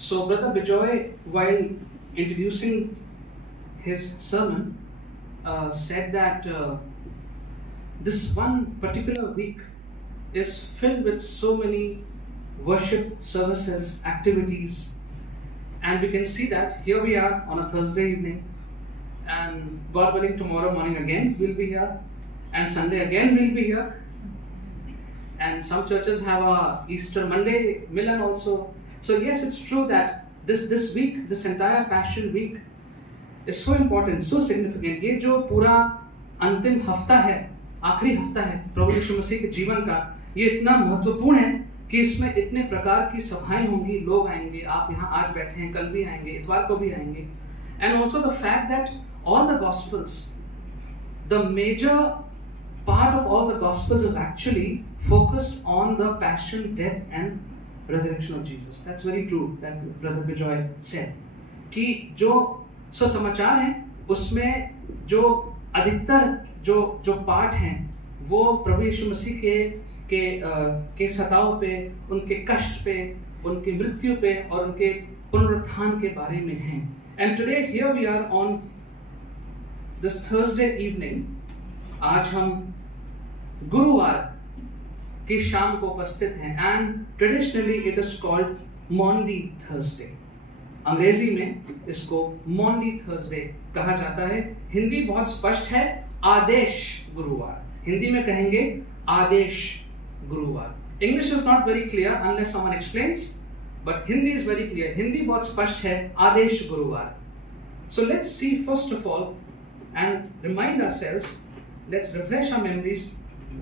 So Brother Bijoy, while introducing his sermon, said that this one particular week is filled with so many worship services, activities, and we can see that here we are on a Thursday evening, and God willing tomorrow morning again we'll be here, and Sunday again we'll be here, and some churches have a Easter Monday Milan also. So yes, it's true that this week, this entire Passion Week is so important, so significant. ये जो पूरा अंतिम हफ्ता है, आखिरी हफ्ता है प्रभु यीशु मसीह के जीवन का, ये इतना महत्वपूर्ण है कि इसमें इतने प्रकार की सभाएं होंगी, लोग आएंगे, आप यहाँ आज बैठे हैं, कल भी आएंगे, इतवार को भी आएंगे. And also the fact that all the Gospels, the major part of all the Gospels is actually focused on the passion, death and resurrection of Jesus. That's very true that Brother Bijoy said. कि जो सुसमाचार हैं उसमें जो अधिकतर जो पाठ हैं वो प्रभु यीशु मसीह के सताव पे, उनके कष्ट पे, उनकी मृत्यु पे और उनके पुनरुत्थान के बारे में हैं. And today here we are on this Thursday evening. आज हम गुरुवार की शाम को उपस्थित हैं, and traditionally it is called Maundy Thursday. अंग्रेजी में इसको Maundy Thursday कहा जाता है. हिंदी बहुत स्पष्ट है, आदेश गुरुवार. हिंदी में कहेंगे आदेश गुरुवार. English is not very clear unless someone explains, but Hindi is very clear. Hindi बहुत स्पष्ट है, आदेश गुरुवार. So let's see first of all and remind ourselves, let's refresh our memories,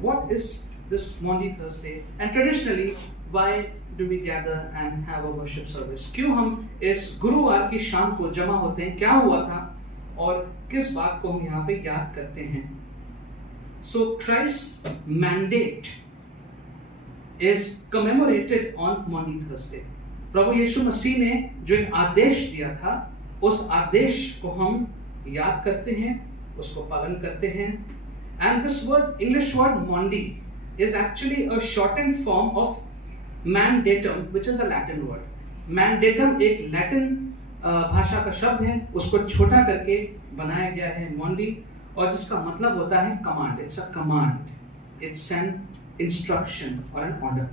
what is this Maundy Thursday, and traditionally why do we gather and have a worship service? क्यों हम इस गुरुवार की शाम को जमा होते हैं, क्या हुआ था और किस बात को हम यहाँ पे याद करते हैं? So Christ's mandate is commemorated on Maundy Thursday. प्रभु यीशु मसीह ने जो एक आदेश दिया था, उस आदेश को हम याद करते हैं, उसको पालन करते हैं. And this word, English word Maundy, is actually a shortened form of mandatum, which is a Latin word. Mandatum एक Latin भाषा का शब्द है, उसको छोटा करके बनाया गया है Maundy, और जिसका मतलब होता है command. It's a command. It's an instruction or an order.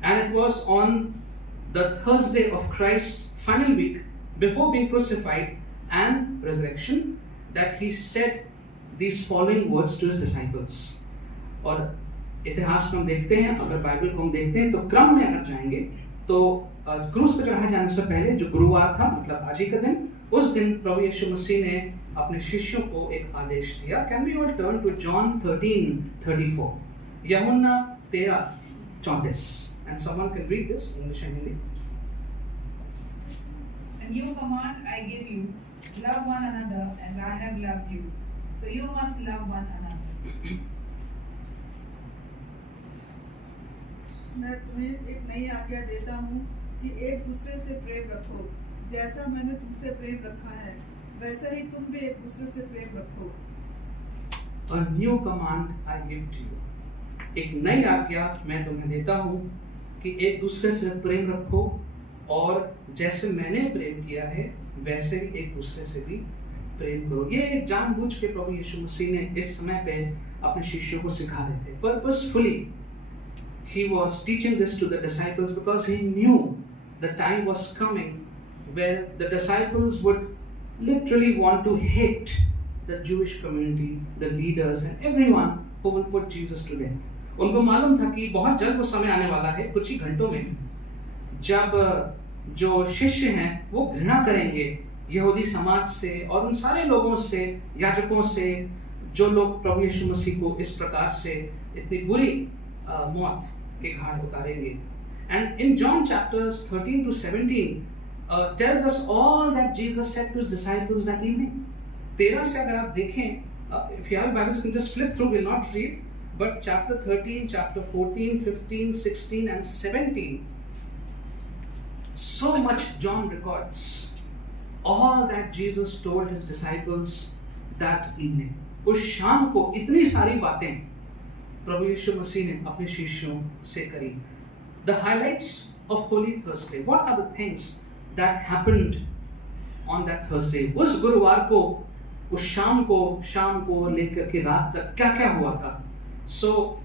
And it was on the Thursday of Christ's final week before being crucified and resurrection that he said these following words to his disciples. और इतिहास में हम देखते हैं, अगर Bible को हम देखते हैं तो क्रम में अगर जाएंगे तो क्रूस पर चढ़ाए जाने से पहले जो गुरुवार था, मतलब आज ही का दिन, उस दिन प्रभु यीशु मसीह ने अपने शिष्यों को एक आदेश दिया. Can we all turn to John 13:34, यूहन्ना 13:34, and someone can read this English and Hindi. A new command I give you, love one another as I have loved you. So you must love one another. मैं तुम्हें एक नई आज्ञा देता हूँ कि एक दूसरे से प्रेम रखो. जैसा मैंने तुमसे प्रेम रखा है, वैसा ही तुम भी एक दूसरे से प्रेम रखो. A new command I give to you. एक नई आज्ञा मैं तुम्हें देता हूँ कि एक दूसरे से प्रेम रखो, और जैसे मैंने प्रेम किया है वैसे ही एक दूसरे से भी प्रेम करो. ये जानबूझ के प्रभु यीशु मसीह ने इस समय पे अपने शिष्यों को सिखा रहे थे. Purposefully he was teaching this to the disciples because he knew the time was coming where the disciples would literally want to hate the Jewish community, the leaders and everyone who will put Jesus to death. उनको मालूम था कि बहुत जल्द वो समय आने वाला है, कुछ ही घंटों में, जब जो शिष्य हैं वो घृणा करेंगे यहूदी समाज से और उन सारे लोगों से, याजकों से, जो लोग प्रभु यीशु मसीह को इस प्रकार से इतनी बुरी मौत के घाट उतारेंगे. And in John chapters 13 to 17 tells us all that Jesus said to his disciples that evening. 13 से अगर आप देखें, if you have Bibles you can just flip through, we'll not read, but chapter 13, chapter 14, 15, 16 and 17, so much John records all that Jesus told his disciples that evening. उस शाम को इतनी सारी बातें प्रभु यीशु मसीह ने अपने शिष्यों से करी. the highlights of Holy Thursday. What are the things that happened on that Thursday? उस गुरुवार को, उस शाम को लेकर के रात तक क्या क्या हुआ था? So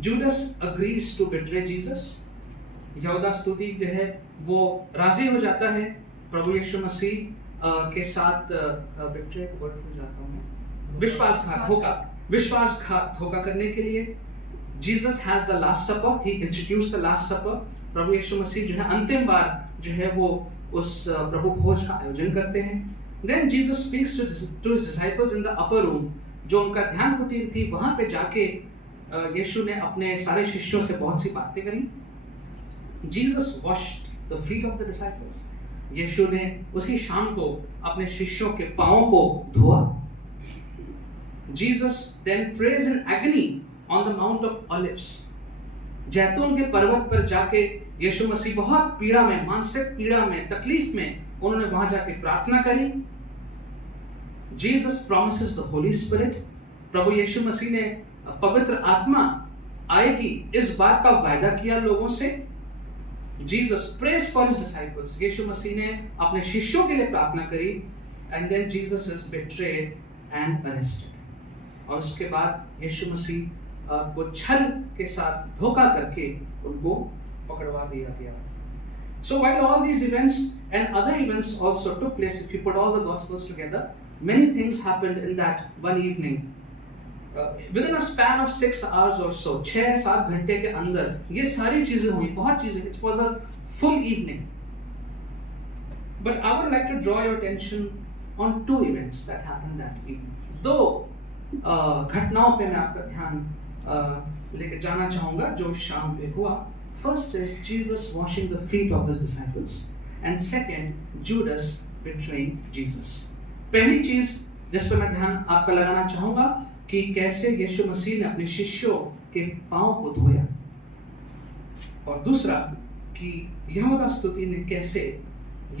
Judas agrees to betray Jesus. यहूदा स्तुति जो है वो राजी हो जाता है प्रभु यीशु मसीह के साथ betray वर्ड भूल जाता हूँ मैं, विश्वासघात धोखा करने के लिए. Jesus has the last supper. He institutes the last supper. प्रभु यीशु मसीह जो है अंतिम बार जो है वो उस प्रभु भोज का आयोजन करते हैं. Then Jesus speaks to his disciples in the upper room. जो उनका ध्यान कुटीर थी वहां पे जाके यीशु ने अपने सारे शिष्यों से बहुत सी बातें करी. Jesus washed the feet of the disciples. यीशु ने उसी शाम को अपने शिष्यों के पांवों को धोआ. Jesus then prays in agony on the Mount of Olives. जैतून के पर्वत पर जाके यीशु मसीह बहुत पीड़ा में, मानसिक पीड़ा में, तकलीफ में उन्होंने वहां जाके प्रार्थना करी. Jesus promises the Holy Spirit. प्रभु यीशु मसीह ने पवित्र आत्मा आएगी इस बात का वायदा किया लोगों से. Jesus prays for his disciples. यीशु मसीह ने अपने शिष्यों के लिए प्रार्थना करी. And then Jesus is betrayed and arrested. और उसके बाद यीशु मसीह को छल के साथ धोखा करके उनको पकड़वा दिया गया. So while all these events and other events also took place, if you put all the gospels together, many things happened in that one evening. Within a span of 6 hours or so, 6-7 घंटे के अंदर ये सारी चीजें हुई, बहुत चीजें. It was a full evening. But I would like to draw your attention on 2 events that happened that evening. 2 घटनाओं पे मैं आपका ध्यान लेके जाना चाहूंगा जो शाम पे हुआ. First is Jesus washing the feet of his disciples, and second, Judas betraying Jesus. पहली चीज जिस पर मैं ध्यान आपका लगाना चाहूंगा कि कैसे यीशु मसीह ने अपने शिष्यों के पांव को धोया, और दूसरा कि यहूदा स्तुति ने कैसे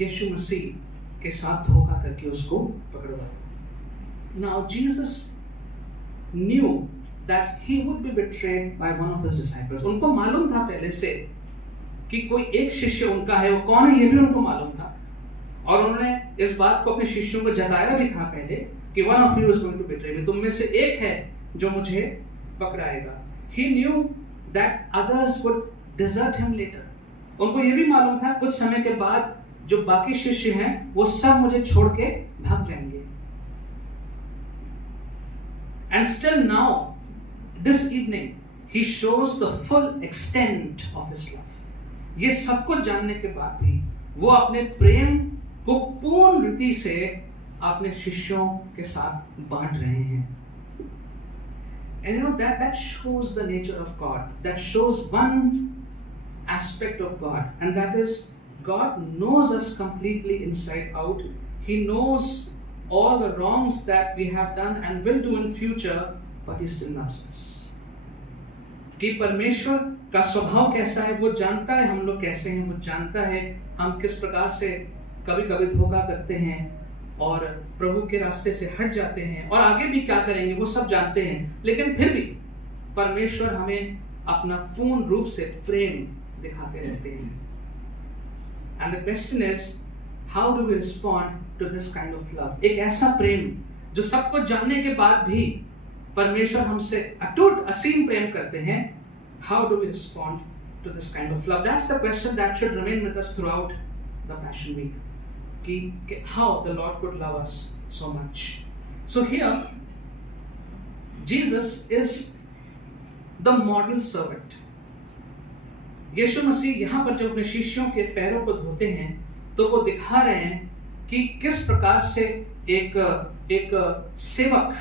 यीशु मसीह के साथ धोखा करके उसको पकड़वाया. Now Jesus knew that he would be betrayed by one of his disciples. उनको मालूम था पहले से कि कोई एक शिष्य उनका है. वो कौन है ये भी उनको मालूम था, और उन्होंने इस बात को अपने शिष्यों को जताया भी था पहले कि one of you is going to betray me. तुम में से एक है जो मुझे पकड़ाएगा. He knew that others would desert him later. उनको ये भी मालूम था कुछ समय के बाद जो बाकी शिष्य हैं वो सब मुझे छोड़ के भाग जाएंगे. And still now, this evening, he shows the full extent of his love. ये सब कुछ जानने के बाद भी वो अपने प्रेम को पूर्ण रीति से अपने शिष्यों के साथ बांट रहे हैं. And you know that shows the nature of God. That shows one aspect of God, and that is God knows us completely inside out. He knows all the wrongs that we have done and will do in future, but he still loves us. कि परमेश्वर का स्वभाव कैसा है वो जानता है, हम लोग कैसे हैं वो जानता है, हम किस प्रकार से कभी कभी धोखा करते हैं और प्रभु के रास्ते से हट जाते हैं और आगे भी क्या करेंगे वो सब जानते हैं. लेकिन फिर भी परमेश्वर हमें अपना पूर्ण रूप से प्रेम दिखाते रहते हैं. And the question is, how do we respond to this kind of love? एक ऐसा प्रेम जो सब कुछ जानने के बाद भी परमेश्वर हमसे अटूट असीम प्रेम करते हैं. How do we respond to this kind of love? That's the question that should remain with us throughout the Passion Week. How the Lord could love us so much. So here, Jesus is the model servant. यीशु मसीह यहाँ पर जब अपने शिष्यों के पैरों को धोते हैं तो वो दिखा रहे हैं कि किस प्रकार से एक सेवक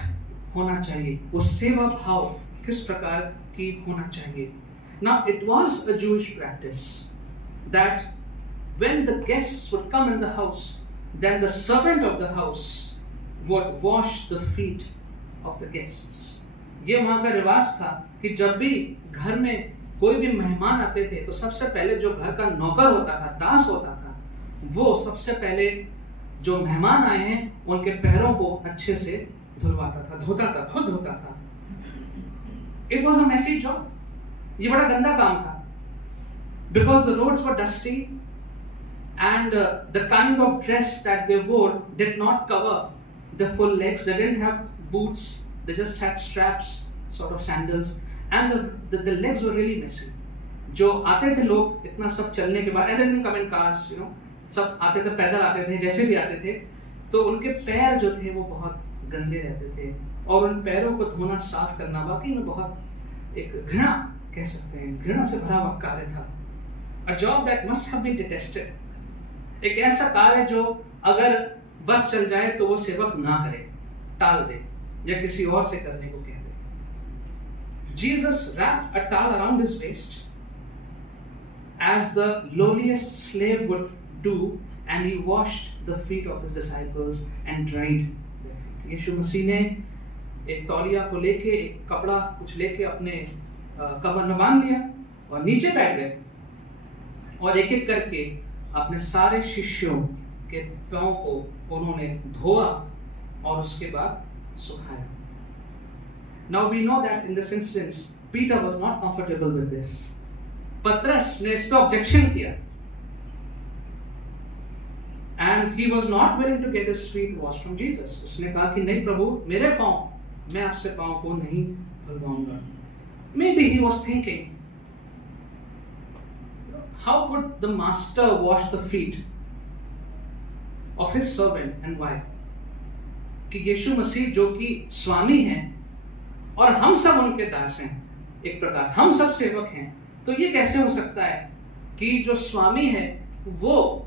होना चाहिए, वो सेवा भाव किस प्रकार की होना चाहिए. Now it was a Jewish practice that when the guests would come in the house, then the servant of the house would wash the feet of the guests. ये वहाँ का रिवाज था कि जब भी घर में कोई भी मेहमान आते थे तो सबसे पहले जो घर का नौकर होता था, दास होता था, वो सबसे पहले जो मेहमान आए हैं उनके पैरों को अच्छे से धुलवाता था, धोता था, खुद धोता था. It was a messy job. ये बड़ा गंदा काम था. because the roads were dusty and the kind of dress that they wore did not cover their full legs. They didn't have boots, they just had straps, sort of sandals, and the legs were really messy. जो आते थे लोग इतना सब चलने के बाद, and then come in cars, you know, सब आते थे, पैदल आते थे, जैसे भी आते थे, तो उनके पैर जो थे वो बहुत गंदे रहते थे, और उन पैरों को धोना, साफ करना वाकई में बहुत एक घृणा कह सकते हैं, घृणा से भरा हुआ कार्य था. A job that must have been detested. एक ऐसा कार्य जो अगर बस चल जाए तो वो सेवक ना करे, टाल दे या किसी और से करने को कह दे. Jesus wrapped a towel around his waist as the lowliest slave would do, and he washed the feet of his disciples and dried their feet. यीशु मसीह ने एक तौलिया को लेके, एक कपड़ा कुछ लेके अपने कमर में बांध लिया और नीचे बैठ गए और एक एक करके अपने सारे शिष्यों के पैरों को उन्होंने धोआ और उसके बाद सुखाया. Now we know that in this instance Peter was not comfortable with this. पतरस ने इस पर ऑब्जेक्शन किया and he was not willing to get his feet washed from Jesus. उसने कहा कि नहीं प्रभु, मेरे पांव, मैं आपसे पांव को नहीं धुलवाऊंगा. Maybe he was thinking, how could the master wash the feet of his servant and wife? कि यीशु मसीह जो कि स्वामी हैं और हम सब उनके दास हैं, एक प्रकार हम सब सेवक हैं, तो ये कैसे हो सकता है कि जो स्वामी है वो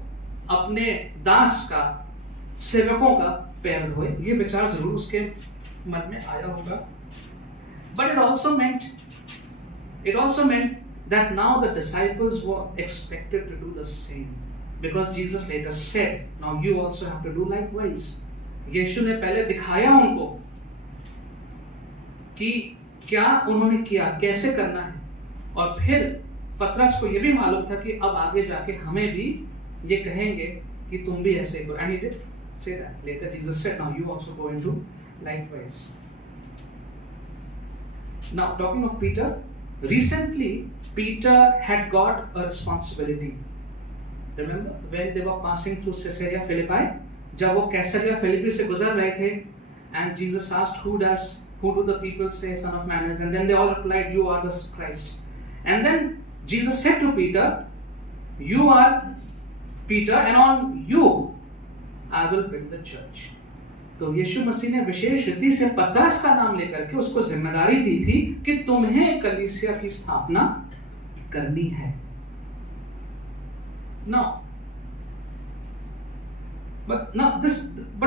अपने दास का, सेवकों का पैर धोए. ये विचार जरूर उसके मन में आया होगा. But it also meant that now the disciples were expected to do the same, because Jesus later said, now you also have to do likewise. यीशु ने पहले दिखाया उनको कि क्या उन्होंने किया, कैसे करना है, और फिर पतरस को ये भी मालूम था कि अब आगे जाके हमें भी ये कहेंगे कि तुम भी ऐसे करो. And he did say that. Later Jesus said, now you also go and do likewise. Now talking of Peter, recently Peter had got a responsibility. Remember when they were passing through Caesarea Philippi, जब वो कैसरिया फिलिप्पी से गुजर रहे थे, and Jesus asked, who do the people say Son of Man is? And then they all replied, you are the Christ. And then Jesus said to Peter, you are Peter, and on you I will build the church. तो यीशु मसीह ने विशेष रीति से पतरस का नाम लेकर के उसको जिम्मेदारी दी थी कि तुम्हें कलीसिया की स्थापना करनी है. But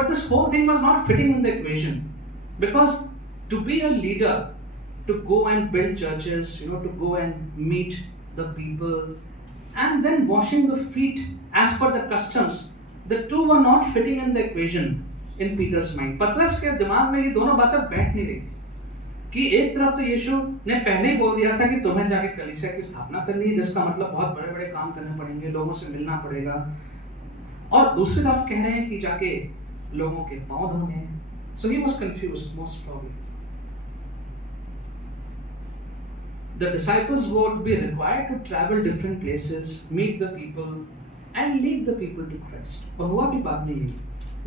this whole thing was not fitting in the equation, because to be a leader, to go and build churches, to go and meet the people, and then washing the feet as per the customs, the two were not fitting in the equation in Peter's mind. पतरस के दिमाग में ये दोनों बातें बैठ नहीं रही थी कि एक तरफ तो यीशु ने पहले ही बोल दिया था कि तुम्हें जाके कलीसिया की स्थापना करनी है, जिसका मतलब बहुत बड़े बड़े काम करने पड़ेंगे, लोगों से मिलना पड़ेगा, और दूसरी तरफ कह रहे हैं कि जाके लोगों के पांव धोने हैं. So he was confused, most probably. The disciples would be required to travel different places, meet the people, and lead the people to Christ. और हुआ भी बाद में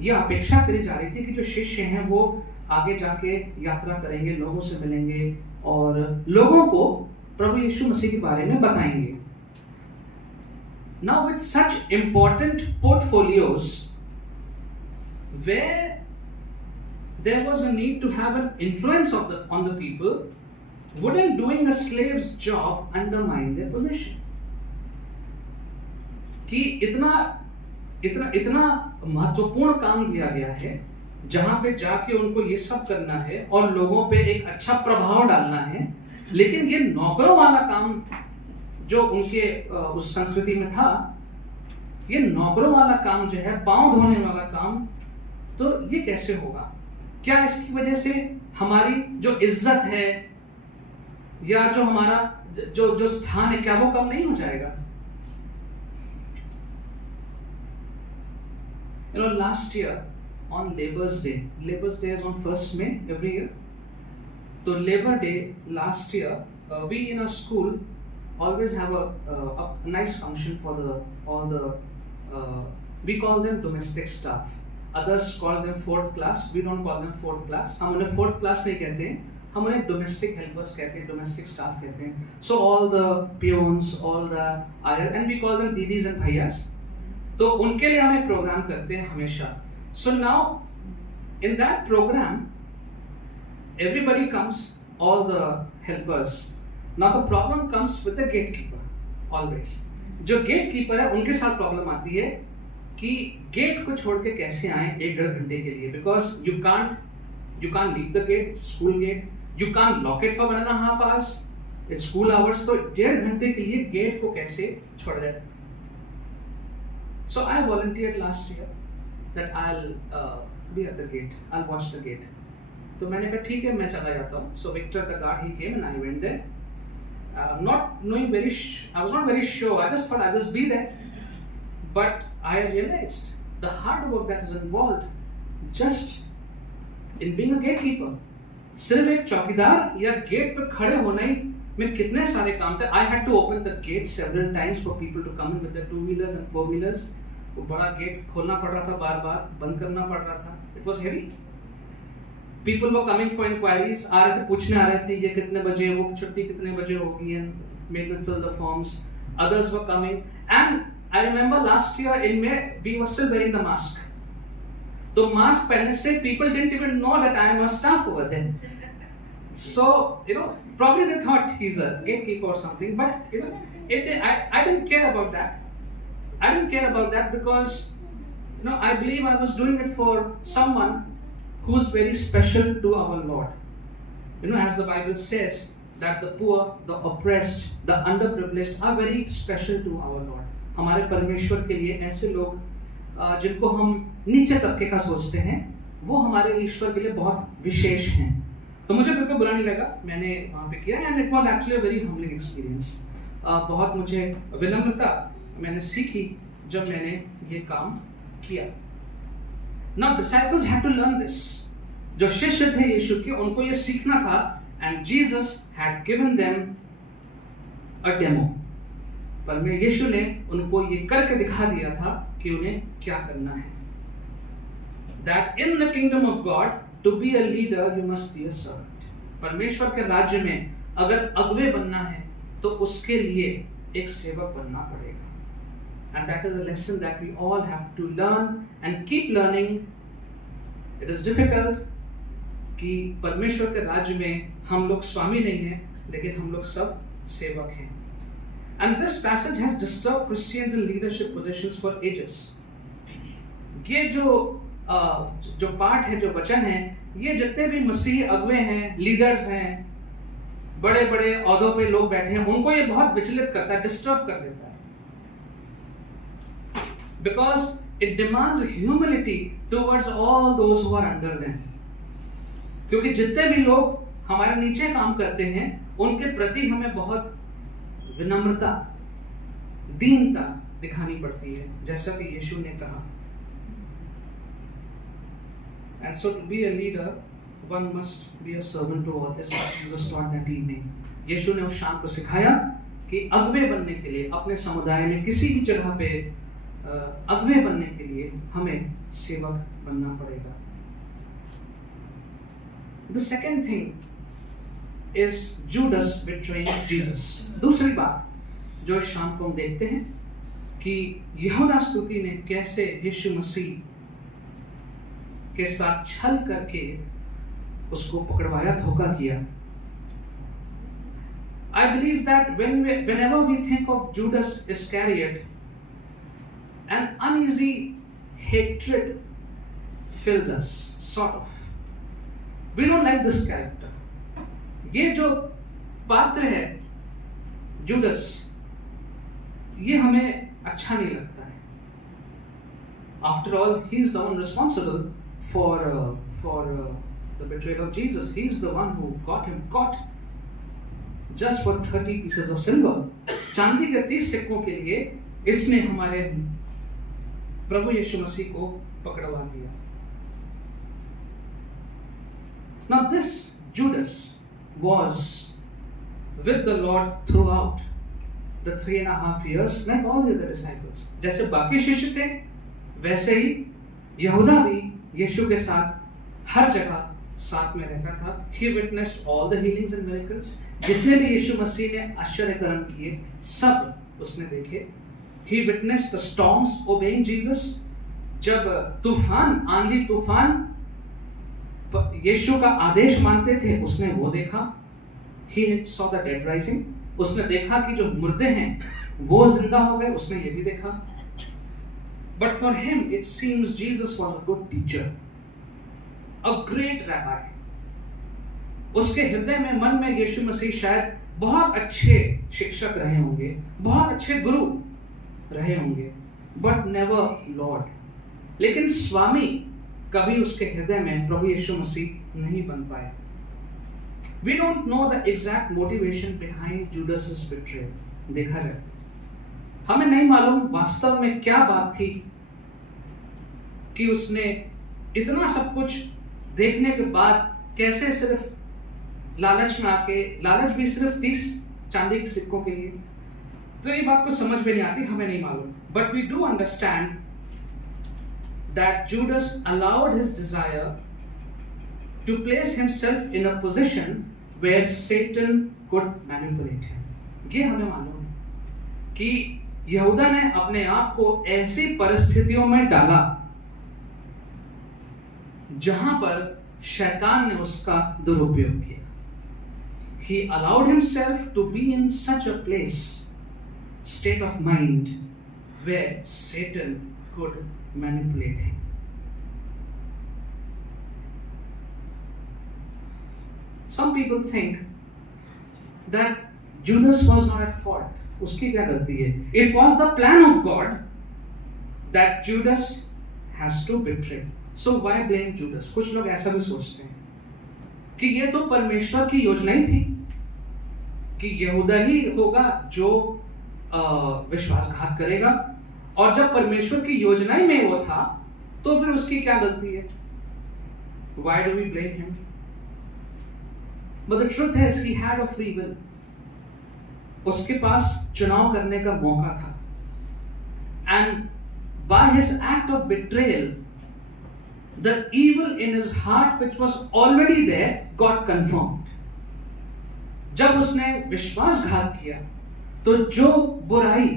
ये अपेक्षा करी जा रही थी कि जो शिष्य हैं वो आगे जाके यात्रा करेंगे, लोगों से मिलेंगे और लोगों को प्रभु यीशु मसीह के बारे में बताएंगे. Now with such important portfolios, where there was a need to have an influence on the people, wouldn't doing a slave's job undermine their position? कि इतना महत्वपूर्ण काम दिया गया है जहां पे जाके उनको ये सब करना है और लोगों पे एक अच्छा प्रभाव डालना है, लेकिन ये नौकरों वाला काम जो उनके उस संस्कृति में था, ये नौकरों वाला काम जो है, पांव धोने वाला काम, तो ये कैसे होगा? क्या इसकी वजह से हमारी जो इज्जत है या जो हमारा जो स्थान है, क्या वो कम नहीं हो जाएगा? Last year on Labour's Day is on 1st May every year. So Labour Day last year, we in our school always have a nice function for all the we call them domestic staff. Others call them fourth class. We don't call them fourth class. हम उन्हें fourth class नहीं कहते हैं. हम उन्हें domestic helpers कहते हैं, domestic staff कहते हैं. So all the peons, all the and we call them didis and bhaiyas. तो उनके लिए हम एक प्रोग्राम करते हैं हमेशा. So now in that program, everybody comes, all the helpers. Now the problem comes with the gatekeeper always. जो gatekeeper है उनके साथ problem आती है कि गेट को छोड़ के कैसे आए 1-1.5 घंटे के लिए, because you can't leave the gate, school gate, you can't lock it for 1.5 hours, it's school hours. तो 1.5 घंटे के लिए गेट को कैसे छोड़ दें. So I volunteered last year that I'll be at the gate, I'll watch the gate. तो मैंने कहा ठीक है मैं चला जाता हूँ. So Victor the guard, he came and I went there. Not knowing I was not very sure. I just thought I'll just be there. But I realized the hard work that is involved just in being a gatekeeper. सिर्फ एक चौकीदार या gate पे खड़े होना ही में कितने सारे काम थे. I had to open the gate several times for people to come in with their 2-wheelers and 4-wheelers. वो बड़ा गेट खोलना पड़ रहा था, बार-बार बंद करना पड़ रहा था. It was heavy. People were coming for inquiries. आ रहे थे, पूछने आ रहे थे ये कितने बजे, वो छुट्टी कितने बजे होगी, and made them fill the forms. Others were coming, and I remember last year in May we were still wearing the mask. तो mask पहनने से people didn't even know that I am a staff over there. So probably they thought he's a gatekeeper or something, but I didn't care about that. I didn't care about that because I believe I was doing it for someone who's very special to our Lord. As the Bible says that the poor, the oppressed, the underprivileged are very special to our Lord. हमारे परमेश्वर के लिए ऐसे लोग जिनको हम नीचे तबके का सोचते हैं, वो हमारे ईश्वर के लिए बहुत विशेष हैं. तो मुझे बिल्कुल बुरा नहीं लगा, मैंने वहाँ पे किया, and it was actually a very humbling experience. बहुत मुझे विनम्रता मैंने सीखी जब मैंने ये काम किया. Now disciples had to learn this. जो शिष्य थे यीशु के, उनको ये सीखना था, and Jesus had given them a demo. पर मैं यीशु ने उनको ये करके दिखा दिया था कि उन्हें क्या करना है. That in the kingdom of God, to be a leader, you must be a servant. परमेश्वर के राज्य में अगर अगुवे बनना है, तो उसके लिए एक सेवक बनना पड़ेगा. And that is a lesson that we all have to learn and keep learning. It is difficult कि परमेश्वर के राज्य में हम लोग स्वामी नहीं हैं, लेकिन हम लोग सब सेवक हैं. And this passage has disturbed Christians in leadership positions for ages. ये जो पाठ है, जो वचन है, ये जितने भी मसीही अगुवे हैं, लीडर्स हैं, बड़े बड़े औहदों पे लोग बैठे हैं, उनको ये बहुत विचलित करता है, डिस्टर्ब कर देता है. Because it demands humility towards all those who are under them. क्योंकि जितने भी लोग हमारे नीचे काम करते हैं, उनके प्रति हमें बहुत विनम्रता, दीनता दिखानी पड़ती है, जैसा कि यीशु ने कहा. And so to be a leader, one must be a servant to all. Is what Jesus taught that evening. यीशु ने उस शाम को सिखाया कि अगुवे बनने के लिए, अपने समुदाय में किसी भी जगह पे अगुवे बनने के लिए हमें सेवक बनना पड़ेगा. The second thing is Judas betraying Jesus. दूसरी बात जो इस शाम को हम देखते हैं कि यहूदा स्तुति ने कैसे यीशु मसीह के साथ छल करके उसको पकड़वाया, धोखा किया. I believe that whenever we think of Judas Iscariot, an uneasy hatred fills us, sort of. We don't like this character. ये जो पात्र है जुडस, ये हमें अच्छा नहीं लगता है. After all, he is the one responsible for the betrayal of Jesus. He is the one who got him caught just for 30 pieces of silver. चांदी के 30 सिक्कों के लिए इसने हमारे प्रभु यीशु मसीह को पकड़वा दिया. Now this Judas was with the Lord throughout. the 3.5 years like all the other disciples. जैसे बाकी शिष्य थे वैसे ही यहूदा भी यीशु के साथ हर जगह साथ में रहता था. He witnessed all the healings and miracles. जितने भी यीशु मसीह ने आश्चर्य कर्म किए सब उसने देखे. He witnessed the storms obeying Jesus. जब तूफान, आंधी तूफान यीशु का आदेश मानते थे उसने वो देखा. He saw the dead rising. उसने देखा कि जो मुर्दे हैं वो जिंदा हो गए, उसने ये भी देखा. But for him it seems Jesus was a good teacher, a great rabbi. उसके हृदय में, मन में यीशु मसीह शायद बहुत अच्छे शिक्षक रहे होंगे, बहुत अच्छे गुरु रहे होंगे, but never Lord. लेकिन स्वामी कभी उसके हृदय में प्रभु यीशु मसीह नहीं बन पाए. We don't know the exact motivation behind Judas's betrayal. देखा जाए, हमें नहीं मालूम वास्तव में क्या बात थी कि उसने इतना सब कुछ देखने के बाद कैसे सिर्फ लालच में आके, लालच भी सिर्फ 30 चांदी के सिक्कों के लिए, तो ये बात को समझ में नहीं आती, हमें नहीं मालूम. But we do understand that Judas allowed his desire to place himself in a position where Satan could manipulate him. ये हमें मालूम है कि यहूदा ने अपने आप को ऐसी परिस्थितियों में डाला जहां पर शैतान ने उसका दुरुपयोग किया. He allowed himself to be in such a place, state of mind, where Satan could manipulate him. Some people think that Judas was not at fault. उसकी क्या गलती है? It was the plan of God that Judas has to betray. So why blame Judas? कुछ लोग ऐसा भी सोचते हैं कि ये तो परमेश्वर की योजना ही थी कि यहूदा ही होगा जो विश्वासघात करेगा, और जब परमेश्वर की योजना ही में वो था तो फिर उसकी क्या गलती है? Why do we blame him? But the truth is he had a free will. उसके पास चुनाव करने का मौका था. And by his act of betrayal, the evil in his heart which was already there got confirmed. जब उसने विश्वासघात किया तो जो बुराई,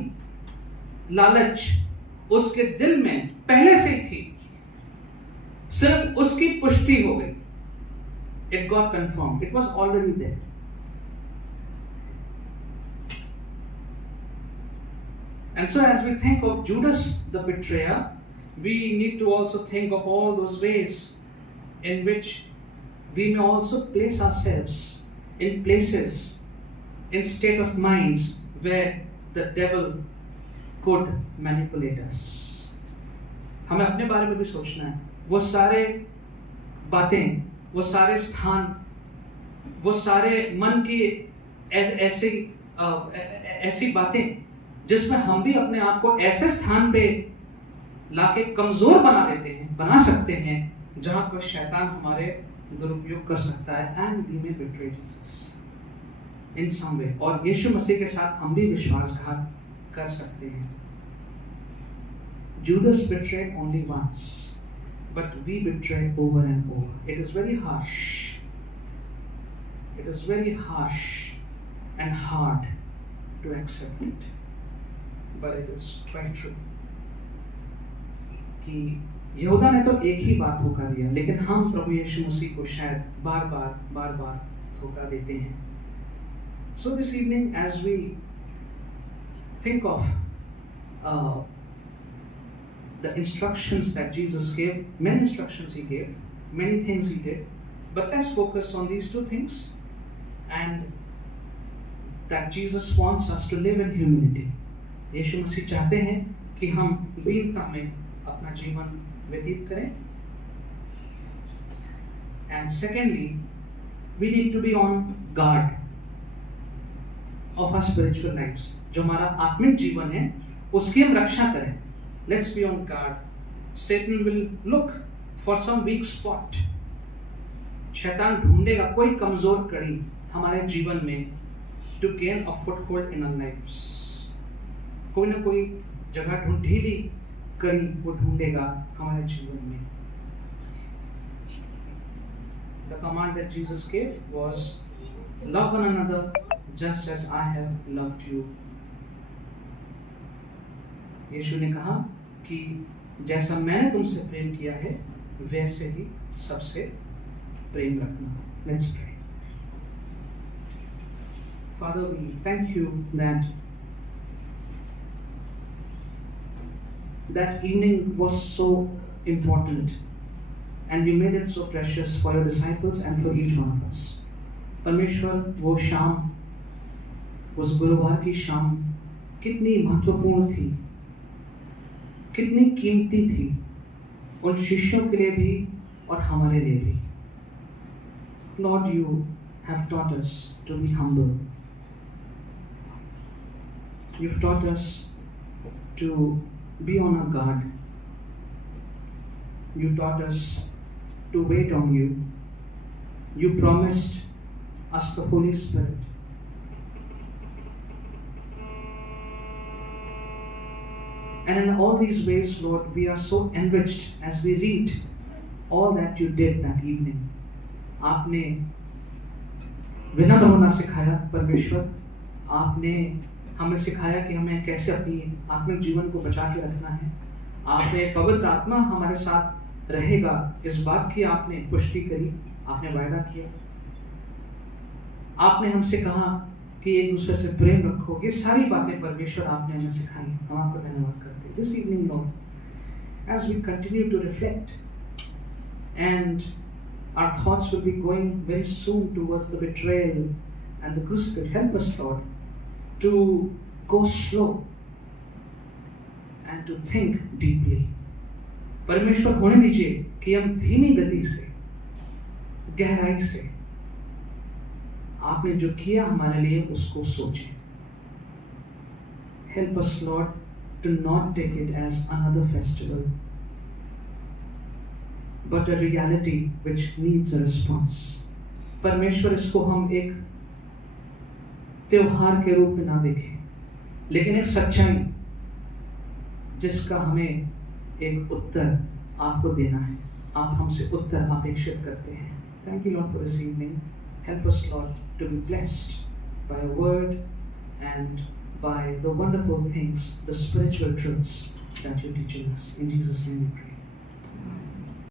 लालच उसके दिल में पहले से थी, सिर्फ उसकी पुष्टि हो गई. It got confirmed. It was already there. And so as we think of Judas the betrayer, we need to also think of all those ways in which we may also place ourselves in places, in state of minds where the devil could manipulate us. हमें अपने बारे में भी सोचना है. वो सारे बातें, वो सारे स्थान, वो सारे मन की ऐसी बातें जिसमें हम भी अपने आप को ऐसे स्थान पे लाके कमजोर बना सकते हैं जहां पर शैतान हमारे दुरुपयोग कर सकता है. And we may betray Jesus in some way, और यीशु मसीह के साथ हम भी विश्वासघात कर सकते हैं. Judas betrayed only once, but we betray over and over. It is very harsh. It is very harsh and hard to accept it, but it is quite true. कि यहूदा ने तो एक ही बात धोखा दिया, लेकिन हम प्रभु यीशु मसीह को शायद बार बार धोखा देते हैं. So this evening, as we think of the instructions that Jesus gave, many instructions he gave, many things he did, but let's focus on these two things, and that Jesus wants us to live in humility. यीशु मसीह चाहते हैं कि हम दीनता में अपना जीवन व्यतीत करें. And secondly, we need to be on guard of our spiritual lives. जो हमारा आत्मिक जीवन है उसकी हम रक्षा करें. Let's be on guard. Satan will look for some weak spot. शैतान ढूंढेगा कोई कमजोर कड़ी हमारे जीवन में to gain a foothold in our lives. कोई ना कोई जगह ढीली कड़ी वो ढूंढेगा हमारे जीवन में. The command that Jesus gave was, love one another just as I have loved you. यीशु ने कहा कि जैसा मैंने तुमसे प्रेम किया है वैसे ही सबसे प्रेम रखना. Let's pray. Father, we thank you that evening was so important and you made it so precious for your disciples and for each one of us. परमेश्वर, वो शाम, उस गुरुवार की शाम कितनी महत्वपूर्ण थी, कितनी कीमती थी उन शिष्यों के लिए भी और हमारे लिए भी. Lord, you have taught us to be humble. You've taught us to be on our guard. You taught us to wait on you. You promised us the Holy Spirit. And in all these ways, Lord, we are so enriched as we read all that you did that evening. आपने विनम्र होना सिखाया परमेश्वर. आपने हमें सिखाया कि हमें कैसे अपनी आत्मिक जीवन को बचा के रखना है. आपने पवित्र आत्मा हमारे साथ रहेगा इस बात की आपने पुष्टि करी. आपने वायदा किया. आपने हमसे कहा कि एक दूसरे से प्रेम रखो. ये सारी बातें परमेश्वर आपने हमें सिखाई. हम आपको धन्यवाद करते हैं. This evening, Lord, as we continue to reflect, and our thoughts will be going very soon towards the betrayal and the crucifixion. Help us, Lord, to go slow and to think deeply. परमेश्वर होने दीजिए कि हम धीमी गति से, गहराई से आपने जो किया हमारे लिए उसको सोचें. Help us, Lord, to not take it as another festival, but a reality which needs a response. परमेश्वर, इसको हम एक त्योहार के रूप में ना देखें, लेकिन एक सच्चाई जिसका हमें एक उत्तर आपको देना है. आप हमसे उत्तर अपेक्षित करते हैं. Thank you, Lord, for this evening. Help us, Lord, to be blessed by your word and by the wonderful things, the spiritual truths that you're teaching us. In Jesus' name we pray. Amen.